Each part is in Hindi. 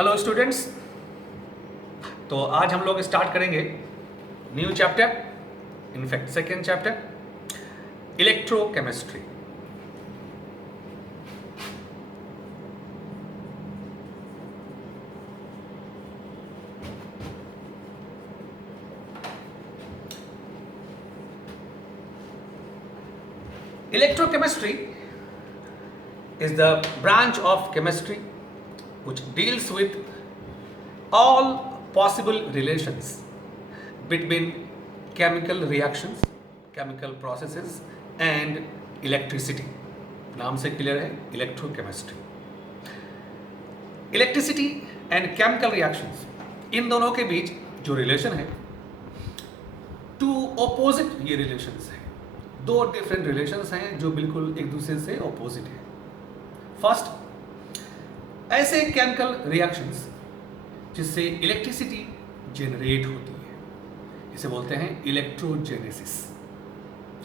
Hello students. तो आज हम लोग स्टार्ट करेंगे new chapter, in fact second chapter, electrochemistry. Electrochemistry is the branch of chemistry which deals with all possible relations between chemical reactions, chemical processes and electricity. नाम से क्लियर है, electrochemistry. Electricity and chemical reactions, इन दोनों के बीच जो रिलेशन है, टू ऑपोजिट ये रिलेशंस हैं। दो डिफरेंट रिलेशंस हैं जो बिल्कुल एक दूसरे से ऑपोजिट है। फर्स्ट, ऐसे केमिकल रिएक्शंस जिससे इलेक्ट्रिसिटी जनरेट होती है, इसे बोलते हैं इलेक्ट्रोजेनेसिस।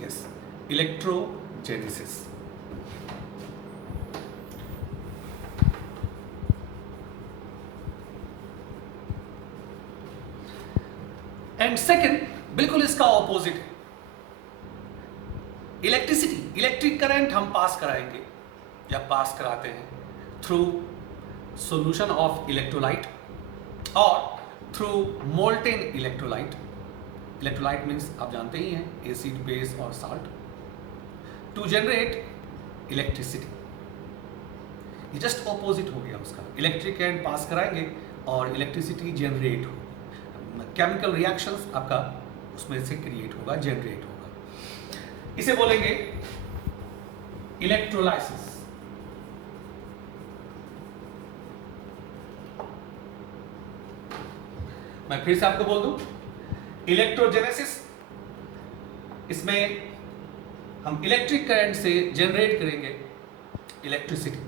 यस, इलेक्ट्रोजेनेसिस। एंड सेकंड, बिल्कुल इसका ऑपोजिट है। इलेक्ट्रिसिटी, इलेक्ट्रिक करंट हम पास कराएंगे या पास कराते हैं थ्रू सॉल्यूशन ऑफ इलेक्ट्रोलाइट और through molten electrolyte. Electrolyte means आप जानते ही हैं, एसिड, बेस और साल्ट, टू जनरेट इलेक्ट्रिसिटी। ये जस्ट ऑपोजिट हो गया उसका। इलेक्ट्रिक करंट पास कराएंगे और इलेक्ट्रिसिटी जनरेट होगी। केमिकल रिएक्शंस आपका उसमें से क्रिएट होगा, जनरेट होगा। इसे बोलेंगे इलेक्ट्रोलाइसिस। मैं फिर से आपको बोल दूं, इलेक्ट्रोजेनेसिस, इसमें हम इलेक्ट्रिक करंट से जनरेट करेंगे इलेक्ट्रिसिटी,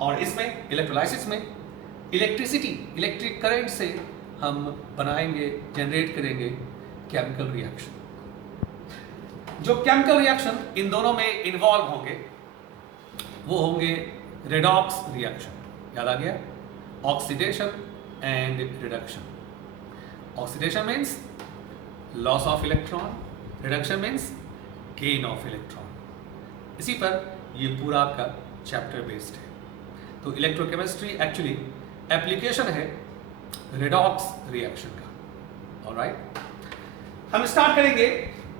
और इसमें इलेक्ट्रोलाइसिस में इलेक्ट्रिसिटी, इलेक्ट्रिक करंट से हम बनाएंगे, जनरेट करेंगे केमिकल रिएक्शन। जो केमिकल रिएक्शन इन दोनों में इन्वॉल्व होंगे वो होंगे रेडॉक्स रिएक्शन। याद आ गया? Oxidation and reduction. Oxidation means loss of electron, reduction means gain of electron. इसी पर ये पूरा आपका चैप्टर बेस्ड है। तो इलेक्ट्रोकेमिस्ट्री एक्चुअली एप्लीकेशन है रेडॉक्स रिएक्शन का। ऑलराइट, हम स्टार्ट करेंगे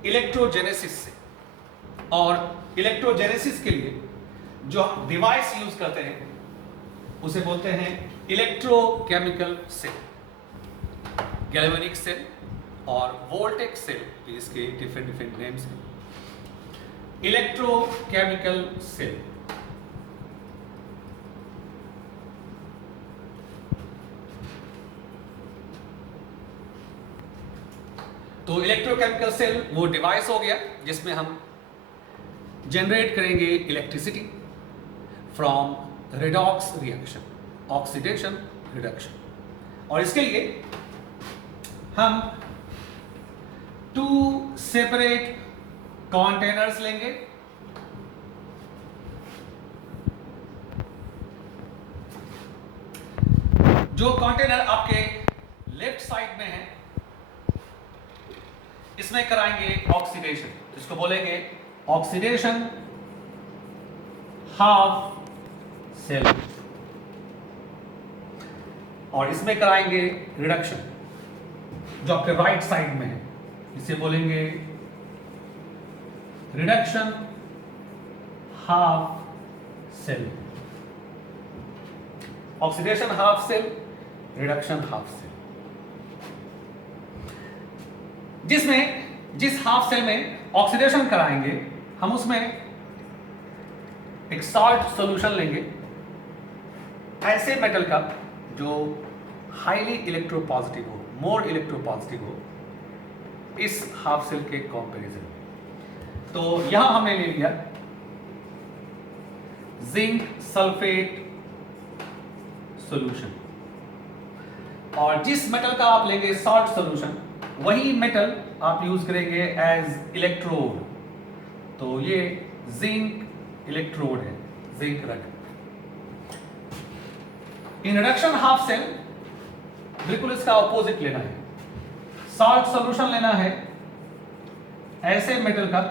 इलेक्ट्रोजेनेसिस से। और इलेक्ट्रोजेनेसिस के लिए जो हम डिवाइस यूज करते हैं उसे बोलते हैं इलेक्ट्रोकेमिकल सेल, गैल्वेनिक सेल और वोल्टेक सेल, इसके डिफरेंट नेम्स हैं। Electrochemical cell. तो इलेक्ट्रोकेमिकल सेल वो डिवाइस हो गया जिसमें हम जनरेट करेंगे electricity from redox reaction, oxidation, reduction. और इसके लिए हम टू सेपरेट कंटेनर्स लेंगे। जो कंटेनर आपके लेफ्ट साइड में है, इसमें कराएंगे ऑक्सीडेशन, जिसको बोलेंगे ऑक्सीडेशन हाफ सेल, और इसमें कराएंगे रिडक्शन जो आपके राइट साइड में है, इसे बोलेंगे reduction half cell. Oxidation half cell, reduction half cell. जिस हाफ सेल में ऑक्सीडेशन कराएंगे हम उसमें एक सॉल्ट सॉल्यूशन लेंगे, ऐसे मेटल का जो हाईली इलेक्ट्रोपॉजिटिव हो, मोर इलेक्ट्रोपॉजिटिव हो इस हाफ सेल के कंपैरिजन में। तो यहां हमने ले लिया जिंक सल्फेट सॉल्यूशन, और जिस मेटल का आप लेंगे सॉल्ट सॉल्यूशन, वही मेटल आप यूज करेंगे एज इलेक्ट्रोड। तो ये जिंक इलेक्ट्रोड है, zinc rod. In reduction half cell बिल्कुल इसका ऑपोजिट लेना है, सॉल्ट सॉल्यूशन लेना है ऐसे मेटल का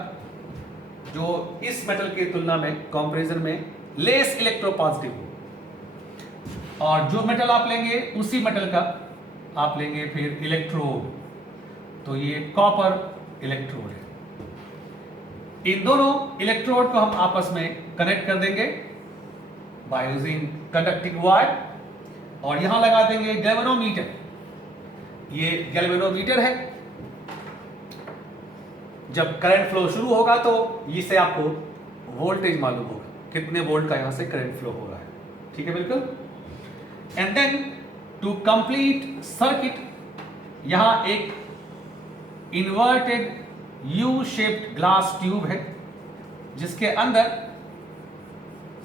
जो इस मेटल की तुलना में कंपैरिजन में लेस इलेक्ट्रोपॉजिटिव हो, और जो मेटल आप लेंगे उसी मेटल का आप लेंगे फिर इलेक्ट्रोड, तो ये कॉपर इलेक्ट्रोड है। इन दोनों इलेक्ट्रोड को हम आपस में कनेक्ट कर देंगे बाय यूजिंग कंडक्टिंग वायर, और यहां लगा देंगे गैल्वेनोमीटर। ये गैल्वेनोमीटर है, जब करंट फ्लो शुरू होगा तो इससे आपको वोल्टेज मालूम होगा, कितने वोल्ट का यहां से करंट फ्लो हो रहा है, ठीक है बिल्कुल। And then to complete circuit, यहां एक inverted U shaped glass tube है जिसके अंदर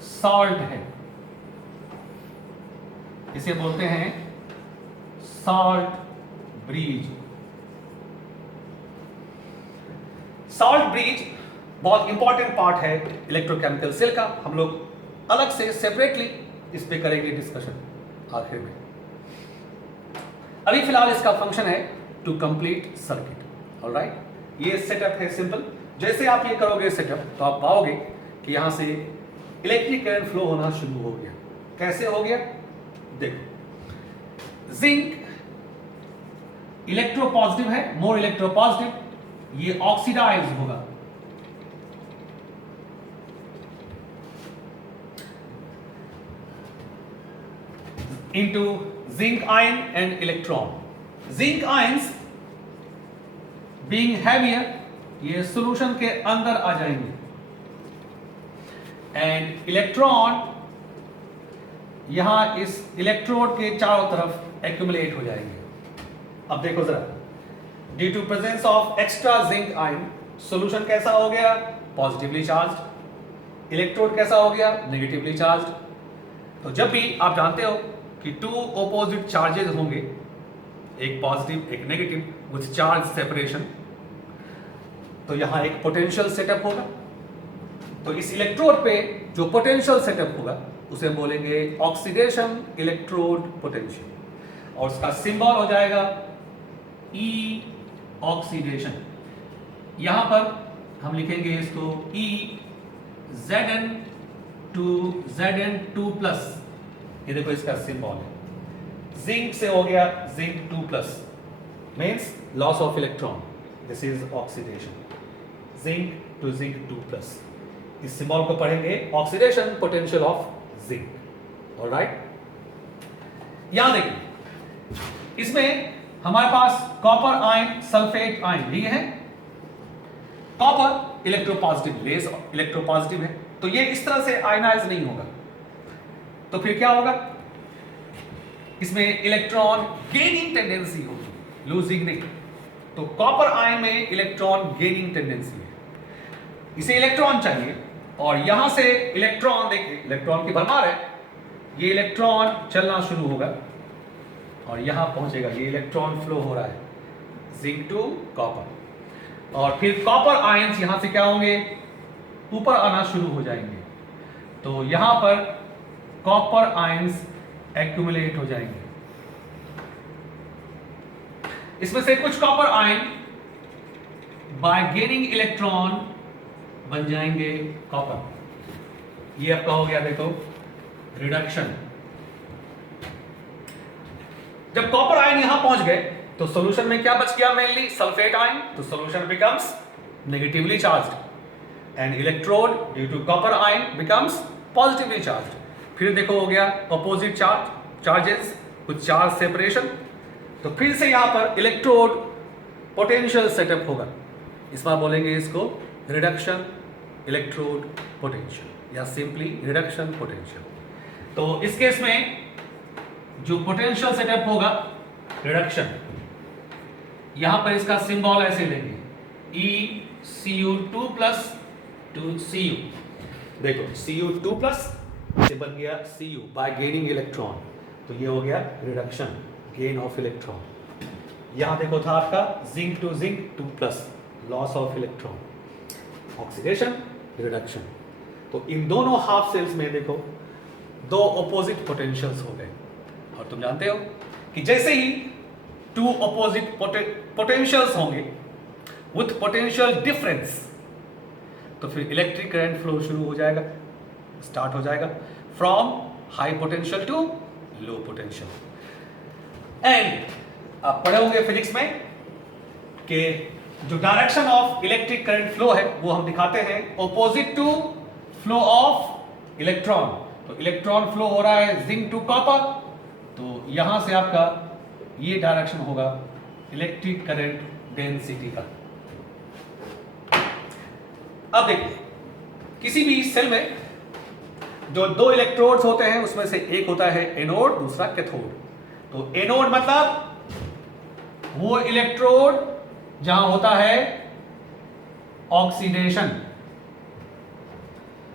सॉल्ट है, इसे बोलते हैं सॉल्ट ब्रिज। सॉल्ट ब्रिज बहुत इंपॉर्टेंट पार्ट है इलेक्ट्रोकेमिकल सेल का, हम लोग अलग से सेपरेटली इस पे करेंगे डिस्कशन आखिर में। अभी फिलहाल इसका फंक्शन है टू कंप्लीट सर्किट। ऑलराइट, ये सेटअप है सिंपल। जैसे आप ये करोगे सेटअप तो आप पाओगे कि यहां से इलेक्ट्रिक करंट फ्लो होना शुरू हो गया। कैसे हो गया देखो, जिंक इलेक्ट्रोपॉजिटिव है, मोर इलेक्ट्रोपॉजिटिव, ये ऑक्सीडाइज होगा, into zinc ion and electron. Zinc ions being heavier, ये सॉल्यूशन के अंदर आ जाएंगे, एंड इलेक्ट्रॉन यहां इस इलेक्ट्रोड के चारों तरफ एक्यूमुलेट हो जाएंगे। अब देखो जरा, due to presence of extra zinc ion solution कैसा हो गया, पॉजिटिवली चार्ज्ड, इलेक्ट्रोड कैसा हो गया, नेगेटिवली चार्ज्ड। तो जब भी आप जानते हो कि टू ऑपोजिट चार्जेस होंगे, एक पॉजिटिव एक नेगेटिव विद चार्ज सेपरेशन, तो यहां एक पोटेंशियल सेटअप होगा। तो इस इलेक्ट्रोड पे जो पोटेंशियल सेटअप होगा उसे बोलेंगे ऑक्सीडेशन इलेक्ट्रोड पोटेंशियल, और उसका सिंबल हो जाएगा ई ऑक्सीडेशन। यहां पर हम लिखेंगे इसको ई Zn2 प्लस, ये देखो इसका सिंबल है। जिंक से हो गया zinc 2 plus, means loss of electron, this is oxidation, zinc to zinc 2 plus. इस सिंबल को पढ़ेंगे oxidation potential of zinc. Alright, यहां देखिए इसमें हमारे पास कॉपर आयन सल्फेट आयन ये है। कॉपर इलेक्ट्रोपॉजिटिव, लेस इलेक्ट्रोपॉजिटिव है, तो ये इस तरह से आयनाइज नहीं होगा, तो फिर क्या होगा, इसमें इलेक्ट्रॉन गेनिंग टेंडेंसी होगी, लूजिंग नहीं। तो कॉपर आयन में इलेक्ट्रॉन गेनिंग टेंडेंसी है, इसे इलेक्ट्रॉन चाहिए, और यहां से इलेक्ट्रॉन देखिए, इलेक्ट्रॉन की भरमार है, ये इलेक्ट्रॉन चलना शुरू होगा और यहां पहुंचेगा, ये इलेक्ट्रॉन फ्लो हो रहा है जिंक टू कॉपर, और फिर कॉपर आयंस यहां से क्या होंगे, ऊपर आना शुरू हो जाएंगे। तो यहां पर कॉपर आयंस एक्यूमुलेट हो जाएंगे, इसमें से कुछ copper ion bye gaining electron बन जाएंगे कॉपर। ये आपका हो गया देखो रिडक्शन। जब कॉपर आयन यहां पहुंच गए तो सॉल्यूशन में क्या बच गया, मेनली सल्फेट आयन, तो solution becomes negatively charged and electrode due to copper ion becomes positively charged. फिर देखो हो गया अपोजिट चार्जेस, कुछ चार्ज सेपरेशन, तो फिर से यहां पर इलेक्ट्रोड पोटेंशियल सेटअप होगा, इस बार बोलेंगे इसको रिडक्शन इलेक्ट्रोड पोटेंशियल या सिंपली रिडक्शन पोटेंशियल। तो इस केस में जो पोटेंशियल सेटअप होगा रिडक्शन, यहां पर इसका सिंबल ऐसे लेंगे ECU2 प्लस टू Cu, देखो Cu2 प्लस से बन गया Cu बाय गेनिंग इलेक्ट्रॉन, तो ये हो गया रिडक्शन, गेन ऑफ इलेक्ट्रॉन। यहां देखो था आपका zinc to zinc 2 plus, loss of electron, oxidation reduction. तो इन दोनों हाफ सेल्स में देखो दो ऑपोजिट पोटेंशियल्स हो गए, और तुम जानते हो कि जैसे ही टू अपोजिट पोटेंशियल्स होंगे विथ पोटेंशियल डिफरेंस, तो फिर इलेक्ट्रिक करंट फ्लो शुरू हो जाएगा, स्टार्ट हो जाएगा from high potential to low potential. And आप पढ़े होंगे फिजिक्स में कि जो direction of electric current flow है वो हम दिखाते हैं opposite to flow of electron. तो इलेक्ट्रॉन फ्लो हो रहा है जिंक टू कॉपर, तो यहां से आपका ये डायरेक्शन होगा इलेक्ट्रिक करंट डेंसिटी का। अब देखिए किसी भी सेल में जो दो इलेक्ट्रोड्स होते हैं उसमें से एक होता है एनोड, दूसरा कैथोड। तो एनोड मतलब वो इलेक्ट्रोड जहां होता है ऑक्सीडेशन।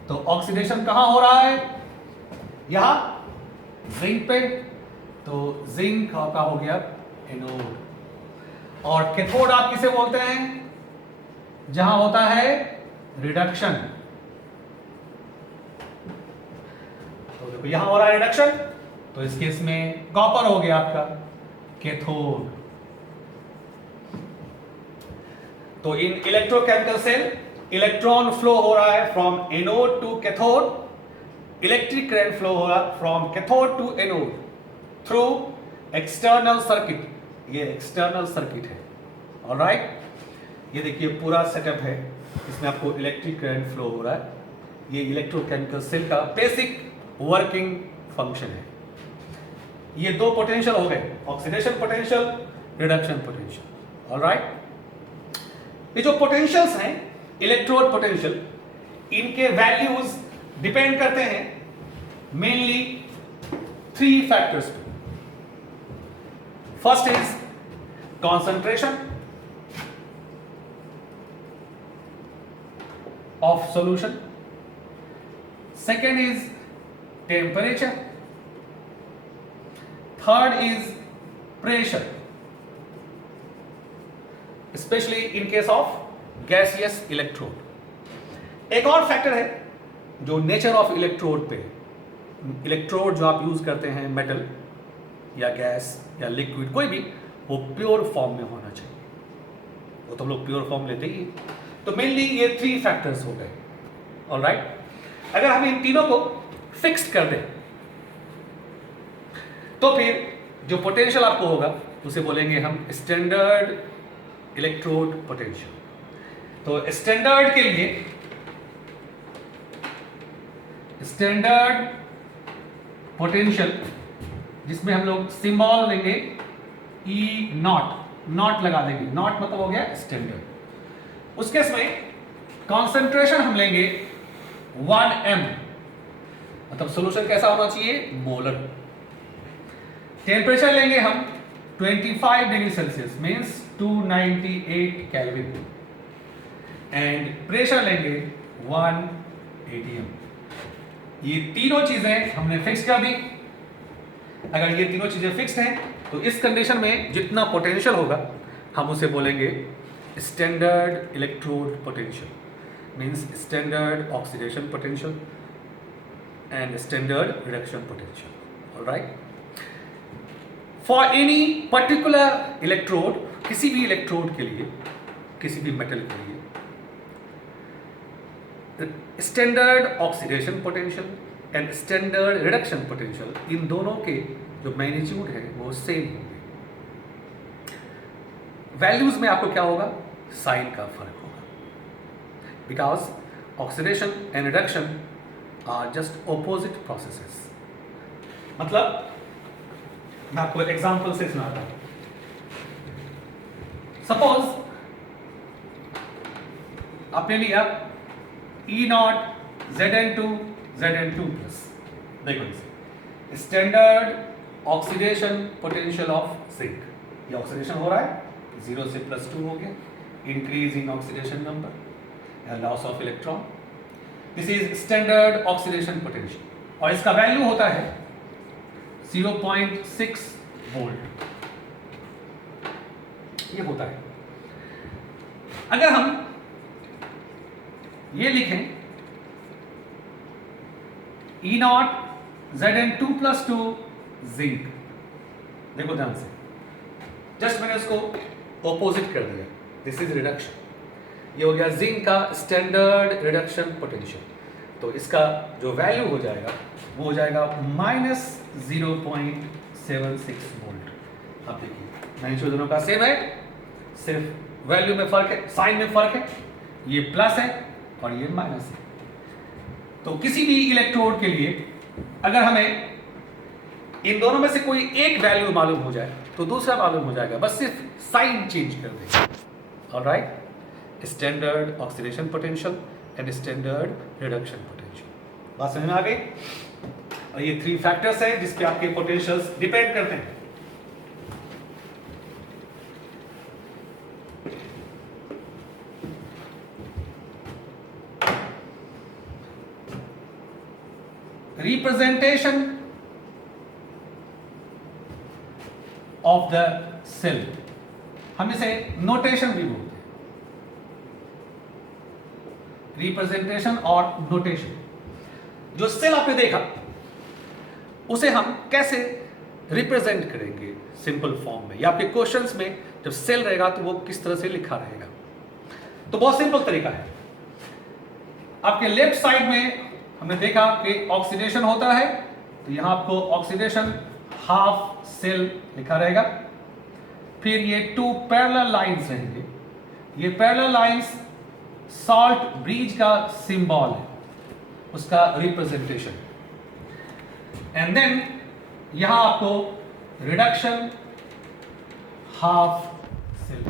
तो ऑक्सीडेशन कहां हो रहा है? यहां जिंक पे, तो जिंक आपका हो गया एनोड। और कैथोड आप किसे बोलते हैं? जहां होता है रिडक्शन। तो देखो यहां हो रहा है रिडक्शन, तो इस केस में कॉपर हो गया आपका कैथोड। तो in electrochemical cell electron flow हो रहा है from anode to cathode, electric current flow हो रहा है from cathode to anode through external circuit. ये एक्सटर्नल सर्किट है, ऑलराइट। ये देखिए पूरा सेटअप है, इसमें आपको इलेक्ट्रिक करंट फ्लो हो रहा है। ये इलेक्ट्रोकेमिकल सेल का बेसिक वर्किंग फंक्शन है। ये दो पोटेंशियल हो गए, oxidation potential, reduction potential, alright. ये जो पोटेंशियल्स हैं इलेक्ट्रोड पोटेंशियल, इनके वैल्यूज डिपेंड करते हैं मेनली 3 फैक्टर्स पे। First is concentration of solution, second is temperature, third is pressure, especially in case of gaseous electrode। एक और फैक्टर है जो नेचर ऑफ इलेक्ट्रोड पे, इलेक्ट्रोड जो आप यूज करते हैं मेटल या गैस या लिक्विड कोई भी, वो प्योर फॉर्म में होना चाहिए। वो तो हम लोग प्योर फॉर्म लेते ही। तो मेनली ये 3 फैक्टर्स हो गए, ऑलराइट। अगर हम इन तीनों को फिक्स्ड कर दें तो फिर जो पोटेंशियल आपको होगा उसे बोलेंगे हम स्टैंडर्ड इलेक्ट्रोड पोटेंशियल। तो स्टैंडर्ड के लिए स्टैंडर्ड पोटेंशियल, जिसमें हम लोग सिंबल लेंगे ई नॉट, नॉट लगा देंगे, नॉट मतलब हो गया स्टैंडर्ड। उस केस में कॉन्सेंट्रेशन हम लेंगे 1m, मतलब सॉल्यूशन कैसा होना चाहिए? मोलर। टेम्परेचर लेंगे हम 25 degree Celsius means 298 kelvin, and pressure लेंगे 1 atm। ये तीनों चीजें हमने फिक्स कर दी। अगर ये तीनों चीजें फिक्स हैं तो इस कंडीशन में जितना पोटेंशियल होगा हम उसे बोलेंगे standard electrode potential, means standard oxidation potential and standard reduction potential, alright. For any particular electrode, किसी भी इलेक्ट्रोड के लिए, किसी भी मेटल के लिए, standard oxidation potential and standard reduction potential, इन दोनों के जो मैग्नीट्यूड है वो सेम होंगे। वैल्यूज में आपको क्या होगा? साइन का फर्क होगा, because oxidation and reduction are just opposite processes. मतलब मैं आपको एग्जांपल से सुनाता हूं। सपोज आपने लिया E0 Zn2 Zn2 प्लस, देखो इसे standard oxidation potential of zinc. ये ऑक्सीडेशन हो रहा है, 0 से +2 हो गया, increase in oxidation number, loss of electron. This is standard oxidation potential और इसका वैल्यू होता है 0.6 वोल्ट। ये होता है। अगर हम ये लिखें E0 Zn2 + 2 जिंक, देखो ध्यान से, जस्ट मैंने उसको ऑपोजिट कर दिया, दिस इज रिडक्शन। ये हो गया जिंक का स्टैंडर्ड रिडक्शन पोटेंशियल। तो इसका जो वैल्यू हो जाएगा वो हो जाएगा -0.76 वोल्ट। अब देखिए मैग्नीट्यूड दोनों का सेम है, सिर्फ वैल्यू में फर्क है, साइन में फर्क है, ये प्लस है और ये माइनस है। तो किसी भी इलेक्ट्रोड के लिए अगर हमें इन दोनों में से कोई एक वैल्यू मालूम हो जाए तो दूसरा मालूम हो जाएगा, बस सिर्फ साइन चेंज कर देंगे। Alright, standard oxidation potential and standard reduction potential. बात समझ में आ गई? और ये 3 फैक्टर्स हैं जिस पे आपके पोटेंशियल्स डिपेंड करते हैं। रिप्रेजेंटेशन ऑफ द सेल, हम इसे नोटेशन भी बोलते हैं। रिप्रेजेंटेशन और नोटेशन, जो सेल आपने देखा उसे हम कैसे रिप्रेजेंट करेंगे सिंपल फॉर्म में, या आपके क्वेश्चंस में जब सेल रहेगा तो वो किस तरह से लिखा रहेगा। तो बहुत सिंपल तरीका है। आपके लेफ्ट साइड में हमने देखा कि ऑक्सीडेशन होता है, तो यहां आपको ऑक्सीडेशन हाफ सेल लिखा रहेगा। फिर ये 2 पैरेलल लाइंस रहेंगे, ये पैरेलल लाइंस सॉल्ट ब्रिज का सिंबल है, उसका रिप्रेजेंटेशन। एंड देन यहां आपको रिडक्शन हाफ सेल,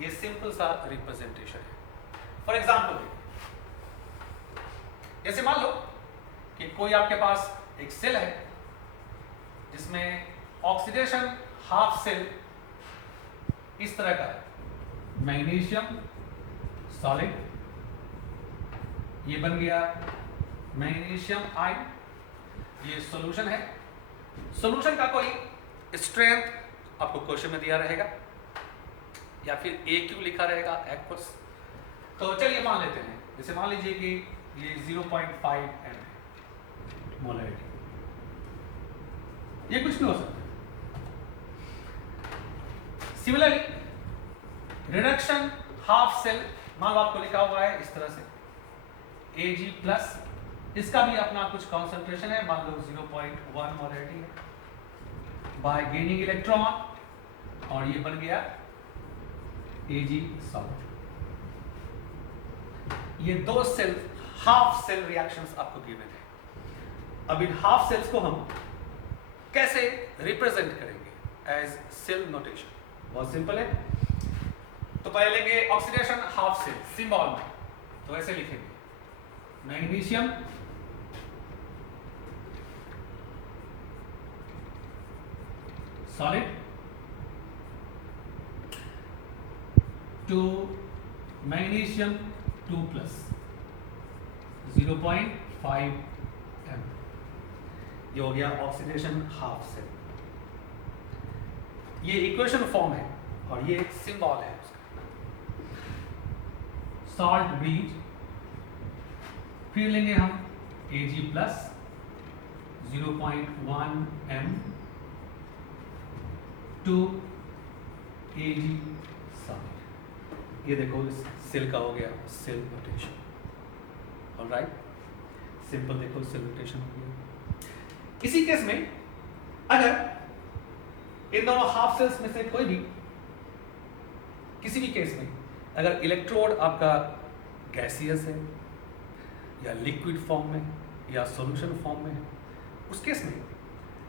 ये सिंपल सा रिप्रेजेंटेशन है। फॉर एग्जांपल, जैसे मान लो कि कोई आपके पास एक सेल है जिसमें ऑक्सीडेशन हाफ सेल इस तरह का है, मैग्नीशियम सॉलिड, ये बन गया मैग्नीशियम आयन, ये सॉल्यूशन है। सॉल्यूशन का कोई स्ट्रेंथ आपको क्वेश्चन में दिया रहेगा या फिर AQ लिखा रहेगा एक्वस। तो चलिए मान लेते हैं, जैसे मान लीजिए कि ये 0.5 m मोलैरिटी, ये कुछ भी हो सकता है। सिमिलरली रिडक्शन हाफ सेल, मान लो आपको लिखा हुआ है इस तरह से Ag+, इसका भी अपना कुछ कॉन्सेंट्रेशन है, मान लो 0.1 मोलैरिटी है, बाय गेनिंग इलेक्ट्रॉन, और ये बन गया Ag सॉल्ट। ये 2 सेल हाफ सेल रिएक्शंस आपको गिवन है। अब इन हाफ सेल्स को हम कैसे रिप्रेजेंट करेंगे एज सेल नोटेशन? बहुत सिंपल है। तो पहले लेंगे ऑक्सीडेशन हाफ सेल सिंबल में, तो ऐसे लिखेंगे magnesium solid to magnesium 2+, 0.5 m, ये हो गया ऑक्सीडेशन हाफ सेल। ये इक्वेशन फॉर्म है और ये सिंबल है उसका, सॉल्ट ब्रिज। फिर लेंगे हम Ag+, 0.1 m टू Ag सॉलिड। ये देखो इस सेल का हो गया सेल नोटेशन। ऑलराइट, सिंपल देखो सेल नोटेशन हो गया। इसी केस में अगर इन दोनों हाफ सेल्स में से कोई भी किसी भी केस में अगर इलेक्ट्रोड आपका गैसियस है या लिक्विड फॉर्म में या सॉल्यूशन फॉर्म में है, उस केस में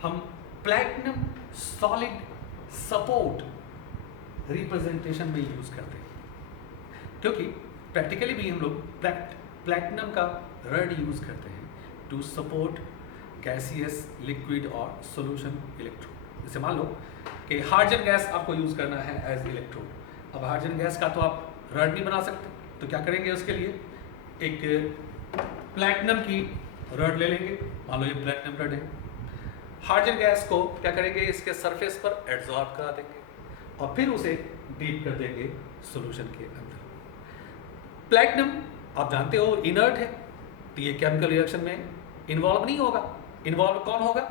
हम प्लैटिनम सॉलिड सपोर्ट रिप्रेजेंटेशन में यूज करते हैं, क्योंकि प्रैक्टिकली भी हम लोग प्लैटिनम का रड यूज करते हैं टू सपोर्ट गैसियस, लिक्विड और सॉल्यूशन इलेक्ट्रोड। जैसे मान लो कि हाइड्रोजन गैस आपको यूज करना है एज इलेक्ट्रोड। अब हाइड्रोजन गैस का तो आप रड नहीं बना सकते, तो क्या करेंगे उसके लिए एक प्लैटिनम की रड ले लेंगे, मान लो ये प्लैटिनम रड है। हाइड्रोजन गैस को क्या करेंगे, इसके सरफेस पर एब्जॉर्ब करा देंगे और फिर उसे डीप कर देंगे सॉल्यूशन के अंदर। प्लैटिनम आप जानते हो इनर्ट है, तो ये केमिकल रिएक्शन में इन्वॉल्व नहीं होगा। इन्वॉल्व कौन होगा?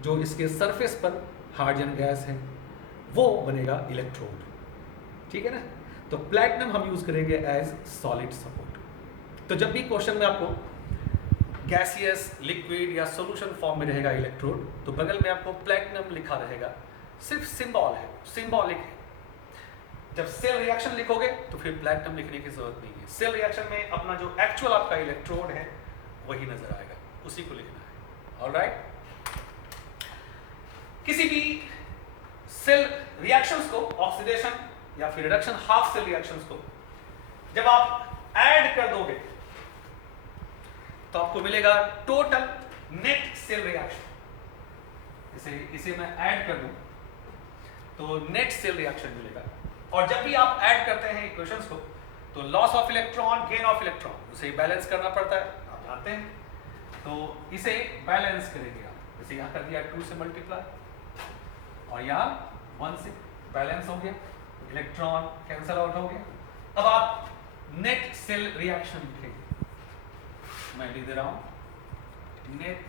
जो इसके सरफेस पर हाइड्रोजन गैस है, वो बनेगा इलेक्ट्रोड। ठीक है ना। तो प्लैटिनम हम यूज करेंगे एज सॉलिड सपोर्ट। तो जब भी क्वेश्चन में आपको गैसियस, लिक्विड या सॉल्यूशन फॉर्म में रहेगा इलेक्ट्रोड, तो बगल में आपको प्लैटिनम लिखा रहेगा। सिर्फ सिंबल है, सिंबॉलिक है। जब सेल रिएक्शन लिखोगे तो फिर प्लैटिनम लिखने की जरूरत नहीं है। सेल रिएक्शन में अपना जो एक्चुअल आपका इलेक्ट्रोड है वही नजर आएगा, उसी को लिखना है। ऑलराइट। किसी भी सेल रिएक्शंस को, ऑक्सीडेशन या फिर रिडक्शन हाफ सेल रिएक्शंस को जब आप ऐड कर दोगे तो आपको मिलेगा टोटल नेट सेल रिएक्शन। इसे मैं ऐड कर दूं तो नेट सेल रिएक्शन मिलेगा। और जब भी आप ऐड करते हैं इक्वेशंस को तो loss of electron, gain of electron, उसे बैलेंस करना पड़ता है, आप जानते हैं। तो इसे बैलेंस करेंगे आप। जैसे यहां कर दिया 2 से मल्टीप्लाई और यहां 1 से बैलेंस हो गया, इलेक्ट्रॉन कैंसल आउट हो गया। अब आप नेट सेल रिएक्शन लिखेंगे। मैं लिख दे रहा हूं net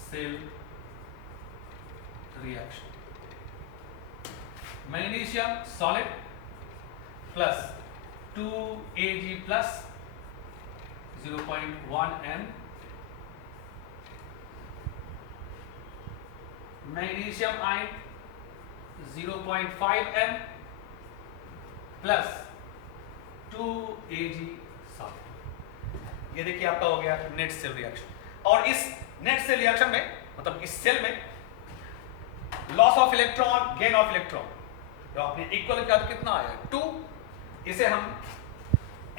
cell reaction. Magnesium solid plus 2Ag plus 0.1 m, magnesium ion 0.5 m plus 2Ag solid. ये देखिए आपका हो गया नेट सेल रिएक्शन। और इस नेट सेल रिएक्शन में, मतलब इस सेल में loss of electron, gain of electron जो आपने इक्वल किया तो कितना आया 2, इसे हम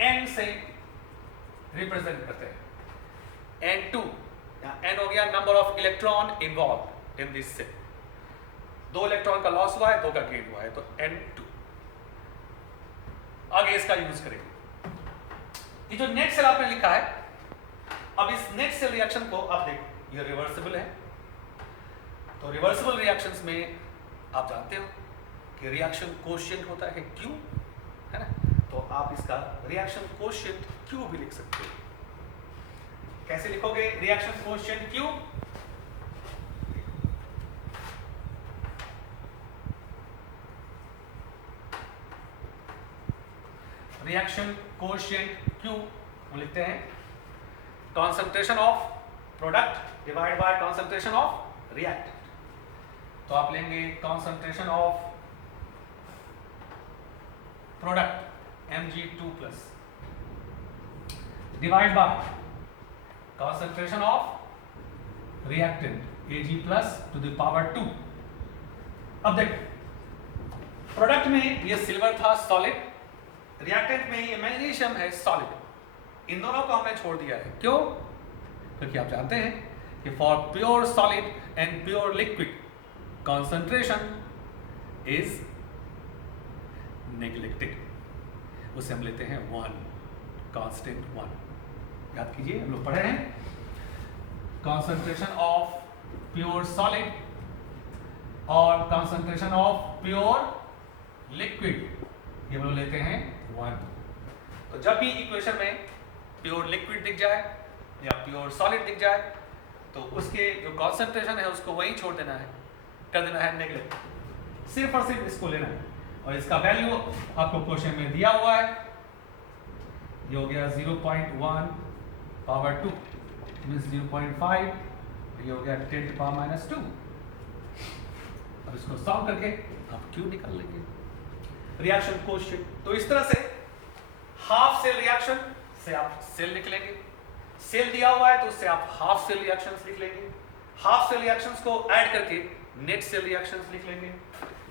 n से रिप्रेजेंट करते हैं। n2, n हो गया number of electron involve in this cell. 2 electron का लॉस हुआ है, 2 का गेन हुआ है, तो n2। आगे इसका यूज करेंगे। ये जो नेट सेल आपने लिखा है, अब इस नेट सेल रिएक्शन को आप देखो, ये रिवर्सिबल है। तो रिवर्सिबल रिएक्शंस में आप जानते हो कि रिएक्शन कोएफिशिएंट होता है Q, है ना। तो आप इसका रिएक्शन कोएफिशिएंट Q भी लिख सकते हो। कैसे लिखोगे reaction coefficient Q? Reaction coefficient Q हम लिखते हैं concentration of product divide by concentration of reactant. तो आप लेंगे concentration of product Mg2 plus divide by concentration of reactant Ag plus two the power 2। अब देखो, प्रोडक्ट में ये सिल्वर था सॉलिड, रिएक्टेंट में ये मैग्नीशियम है सॉलिड। इन दोनों को हमने छोड़ दिया है, क्यों? क्योंकि आप जानते हैं कि for pure solid and pure liquid concentration is neglected, उसे हम लेते हैं 1, कांस्टेंट 1। याद कीजिए, हम लोग पढ़े हैं concentration ऑफ प्योर सॉलिड और concentration ऑफ प्योर लिक्विड, ये हम लोग लेते हैं 1। तो जब भी इक्वेशन में प्योर लिक्विड दिख जाए या प्योर सॉलिड दिख जाए तो उसके जो कॉन्सेंट्रेशन है उसको वहीं छोड़ देना है, कर देना है नेगलेक्ट। सिर्फ और सिर्फ इसको लेना है। और इसका वैल्यू आपको क्वेश्चन में दिया हुआ है, ये हो गया 0.1 पावर 2 मींस 0.5, ये हो गया 10 to power minus 2। अब इसको सॉल्व करके आप क्यू निकाल लेंगे, रिएक्शन कोएफिशिएंट। तो इस तरह से हाफ सेल रिएक्शन से आप सेल लिख लेंगे, सेल दिया हुआ है तो उससे आप हाफ सेल रिएक्शंस लिख लेंगे, हाफ सेल रिएक्शंस को ऐड करके नेट सेल रिएक्शंस लिख लेंगे।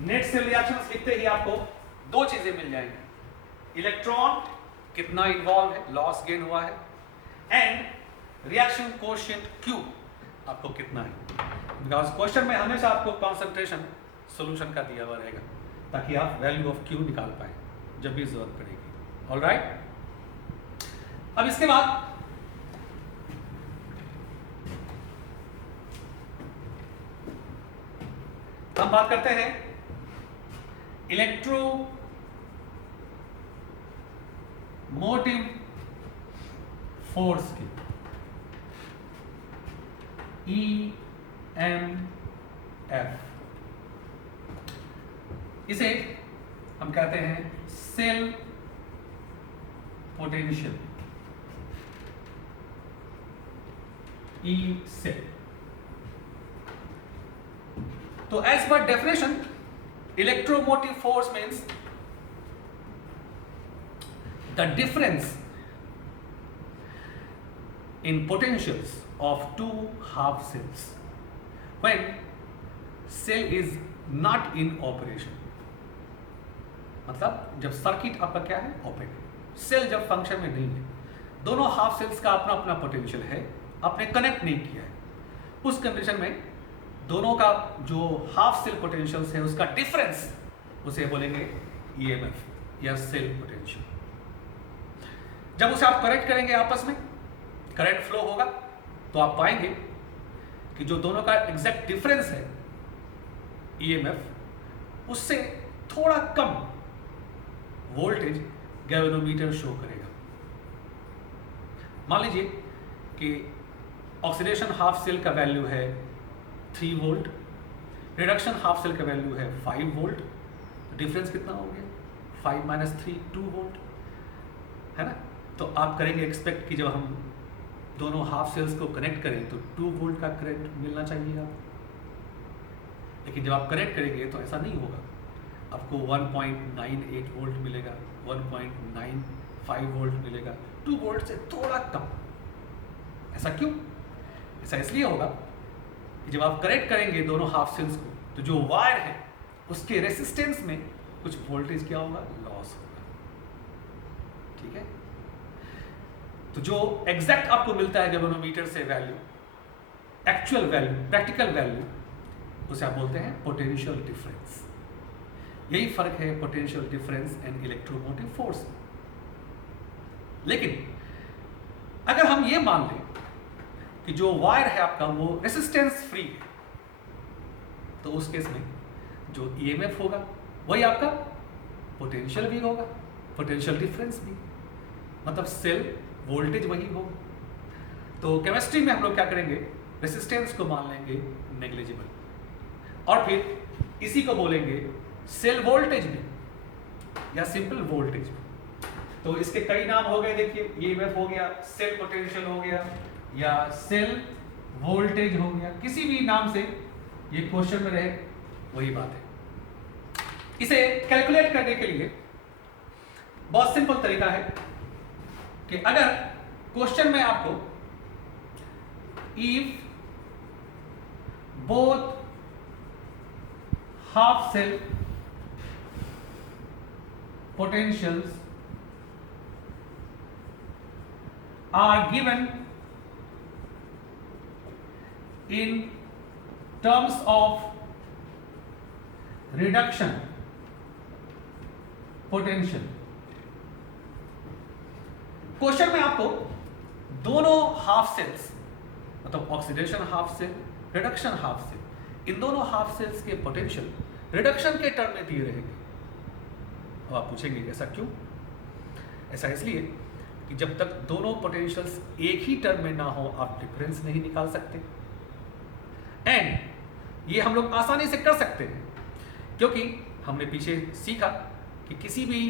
नेट सेल रिएक्शंस लिखते ही आपको 2 चीजें मिल जाएंगी, इलेक्ट्रॉन कितना इन्वॉल्व है, लॉस गेन हुआ है, एंड रिएक्शन कोएफिशिएंट Q आपको कितना है। बिकॉज क्वेश्चन में हमेशा आपको कॉन्सेंट्रेशन सॉल्यूशन का दिया हुआ रहेगा ताकि आप वैल्यू ऑफ Q निकाल पाए जब भी जरूरत पड़ेगी। ऑलराइट, अब इसके बाद हम बात करते हैं इलेक्ट्रो मोटिव फोर्स की, EMF। इसे हम कहते हैं सेल पोटेंशियल, ई सेल। तो as per definition, electromotive force means the difference in potentials of two half cells when cell is not in operation। मतलब जब सर्किट आपका क्या है, ओपन है, सेल जब फंक्शन में नहीं है, दोनों हाफ सेल्स का अपना अपना पोटेंशियल है, आपने कनेक्ट नहीं किया है, उस कंडीशन में दोनों का जो हाफ सेल पोटेंशियल्स है उसका डिफरेंस, उसे बोलेंगे ईएमएफ या सेल पोटेंशियल। जब उसे आप कनेक्ट करेंगे आपस में, करंट फ्लो होगा, तो आप पाएंगे कि जो दोनों का एग्जैक्ट डिफरेंस है ईएमएफ, उससे थोड़ा कम वोल्टेज गैल्वेनोमीटर शो करेगा। मान लीजिए कि ऑक्सीडेशन हाफ सेल का वैल्यू है 3 वोल्ट, रिडक्शन हाफ सेल का वैल्यू है 5 वोल्ट, डिफरेंस कितना हो गया, 5 माइनस 3 2 वोल्ट, है ना। तो आप करेंगे एक्सपेक्ट कि जब हम दोनों हाफ सेल्स को कनेक्ट करें तो 2 वोल्ट का करंट मिलना चाहिए आपको, लेकिन जब आप कनेक्ट करेंगे तो ऐसा नहीं होगा, आपको 1.98 वोल्ट मिलेगा, 1.95 वोल्ट मिलेगा, 2 वोल्ट से थोड़ा कम। ऐसा क्यों? ऐसा इसलिए होगा कि जब आप कनेक्ट करेंगे दोनों हाफ सेल्स को, तो जो वायर है उसके रेसिस्टेंस में कुछ वोल्टेज क्या होगा, लॉस होगा। ठीक है, तो जो एग्जैक्ट आपको मिलता है गैल्वेनोमीटर से value, actual value, practical value, उसे आप बोलते हैं पोटेंशियल डिफरेंस। यही फर्क है potential difference and electromotive force. लेकिन अगर हम ये मान लें कि जो वायर है आपका वो रेसिस्टेंस फ्री है, तो उस केस में जो ईएमएफ होगा वही आपका पोटेंशियल भी होगा, पोटेंशियल डिफरेंस भी, मतलब सेल वोल्टेज वही होगा। तो केमिस्ट्री में हम लोग क्या करेंगे, रेसिस्टेंस को मान लेंगे नेग्लिजिबल, और फिर इसी को बोलेंगे सेल वोल्टेज भी या सिंपल वोल्टेज भी। तो इसके कई नाम हो गए, देखिए ईएमएफ हो गया, सेल पोटेंशियल हो गया, या सेल वोल्टेज हो गया, किसी भी नाम से ये क्वेश्चन में रहे वही बात है। इसे कैलकुलेट करने के लिए बहुत सिंपल तरीका है कि अगर क्वेश्चन में आपको if both half cell potentials are given in terms of reduction potential। Question में आपको दोनों हाफ सेल्स, मतलब oxidation half cell, reduction half cell, इन दोनों हाफ सेल्स के पोटेंशियल रिडक्शन के टर्म में दिए रहेंगे। अब आप पूछेंगे ऐसा क्यों? ऐसा इसलिए कि जब तक दोनों पोटेंशियल्स एक ही टर्म में ना हो आप डिफरेंस नहीं निकाल सकते। एंड ये हम लोग आसानी से कर सकते हैं क्योंकि हमने पीछे सीखा कि किसी भी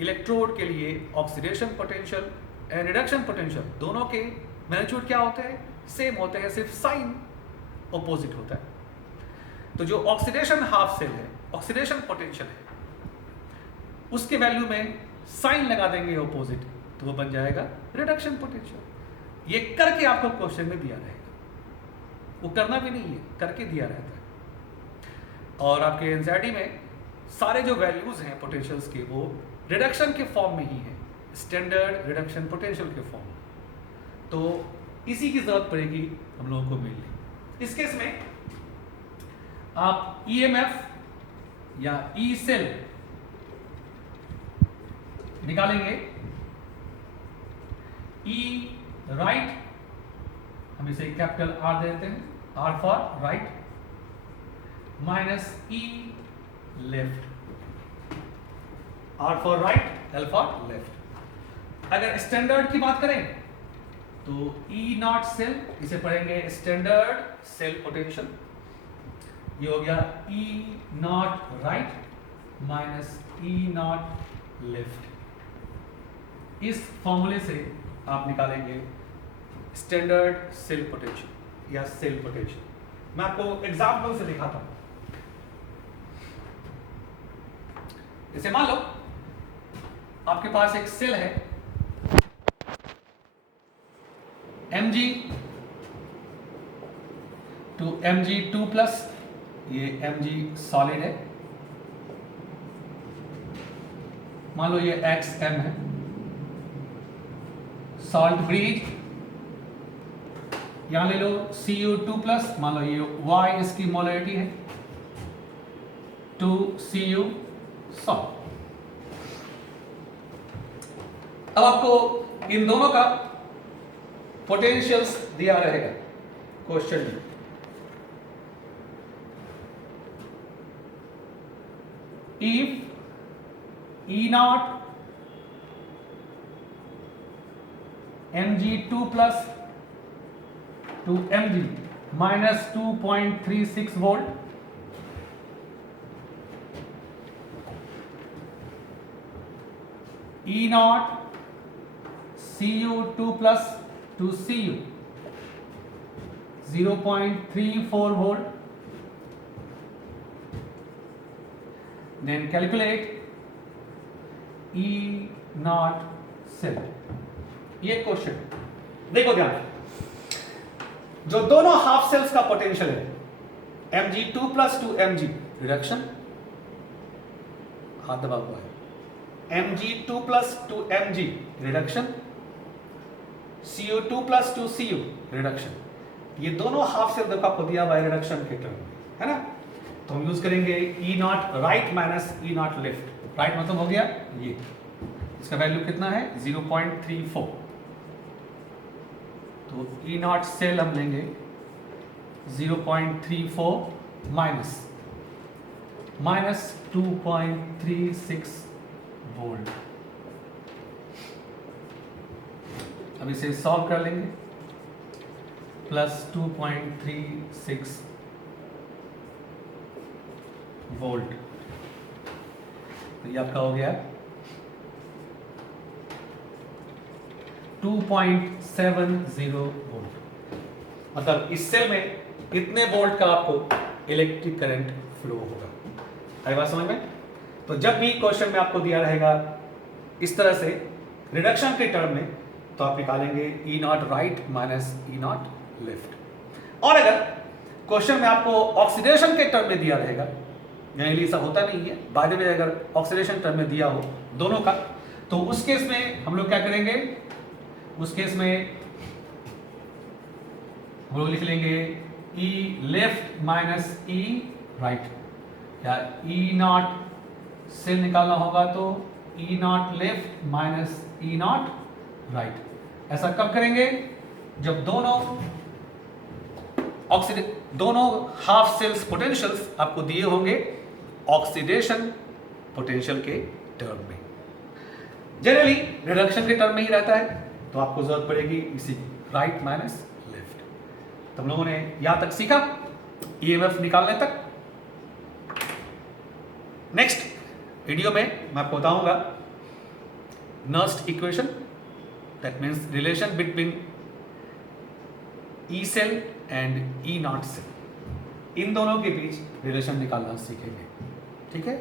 इलेक्ट्रोड के लिए oxidation potential and reduction potential दोनों के मैग्नीट्यूड क्या होते हैं, सेम होते हैं, सिर्फ साइन ऑपोजिट होता है। तो जो ऑक्सीडेशन हाफ सेल है, ऑक्सीडेशन पोटेंशियल है, उसके वैल्यू में साइन लगा देंगे ऑपोजिट, तो वो बन जाएगा रिडक्शन पोटेंशियल। ये करके आपको क्वेश्चन में दिया रहेगा, वो करना भी नहीं है, करके दिया रहता है। और आपके एनसीईआरटी में सारे जो वैल्यूज हैं पोटेंशियल्स के वो रिडक्शन के फॉर्म में ही है, स्टैंडर्ड रिडक्शन पोटेंशियल के फॉर्म में। तो इसी की जरूरत पड़ेगी हम लोगों को मेनली। इस केस में आप ईएमएफ या ई सेल निकालेंगे। ई राइट, हम इसे कैपिटल आर दे देते हैं, R for right, minus E left, R for right, L for left. अगर स्टैंडर्ड की बात करें तो ई नॉट सेल, इसे पढ़ेंगे स्टैंडर्ड सेल पोटेंशियल, ये हो गया E naught right minus E naught left. इस फॉर्मूले से आप निकालेंगे स्टैंडर्ड सेल पोटेंशियल या सेल पोटेंशियल। मैं आपको एग्जाम्पल से दिखाता हूं। जैसे मान लो आपके पास एक सेल है Mg टू Mg2 प्लस, ये Mg सॉलिड है, मान लो ये XM है, सॉल्ट ब्रिज, यहां ले लो Cu2 प्लस, मान लो ये Y इसकी मोलरिटी है, 2Cu सॉल्ट। अब आपको इन दोनों का पोटेंशियल्स दिया रहेगा क्वेश्चन में। If E not Mg2 plus two Mg minus 2.36 volt, E not Cu2 plus to Cu 0.34 volt, then calculate E naught cell। ये क्वेश्चन देखो ध्यान, जो दोनों हाफ सेल्स का पोटेंशियल है Mg2 plus two Mg reduction, हाथ दबा हुआ है, Mg2 plus two Mg reduction, Cu2 plus two Cu reduction, ये दोनों हाफ सेल आपको दिया हुआ है रिडक्शन के टर्म में, है ना। तो हम यूज करेंगे E not right minus E not left. Right मतलब हो गया ये, इसका वैल्यू कितना है 0.34, तो E नॉट सेल हम लेंगे 0.34 माइनस 2.36 वोल्ट। अब इसे सॉल्व कर लेंगे, प्लस 2.36 वोल्ट, तो ये आपका हो गया 2.70 वोल्ट। मतलब इस सेल में इतने वोल्ट का आपको इलेक्ट्रिक करंट फ्लो होगा। आई बात समझ में? तो जब भी क्वेश्चन में आपको दिया रहेगा इस तरह से रिडक्शन के टर्म में, तो आप निकालेंगे E not right minus E not left. और अगर क्वेश्चन में आपको ऑक्सीडेशन के टर्म में दिया रहेगा, जनरली ऐसा होता नहीं है, बाद में अगर ऑक्सीडेशन टर्म में दिया हो दोनों का, तो उस केस में हम लोग क्या करेंगे, उस केस में हम लोग लिख लेंगे E left minus E right, या E नॉट से निकालना होगा तो E not left minus E not right. ऐसा कब करेंगे, जब दोनों हाफ सेल्स पोटेंशियल्स आपको दिए होंगे ऑक्सीडेशन पोटेंशियल के टर्म में। जनरली रिडक्शन के टर्म में ही रहता है, तो आपको जरूरत पड़ेगी इसी राइट माइनस लेफ्ट। तो हम लोगों ने यहां तक सीखा ईएमएफ निकालने तक। नेक्स्ट वीडियो में मैं आपको बताऊंगा Nernst equation, that means relation between E cell and E naught cell, इन दोनों के बीच रिलेशन निकालना सीखेंगे। ठीक है,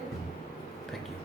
थैंक यू।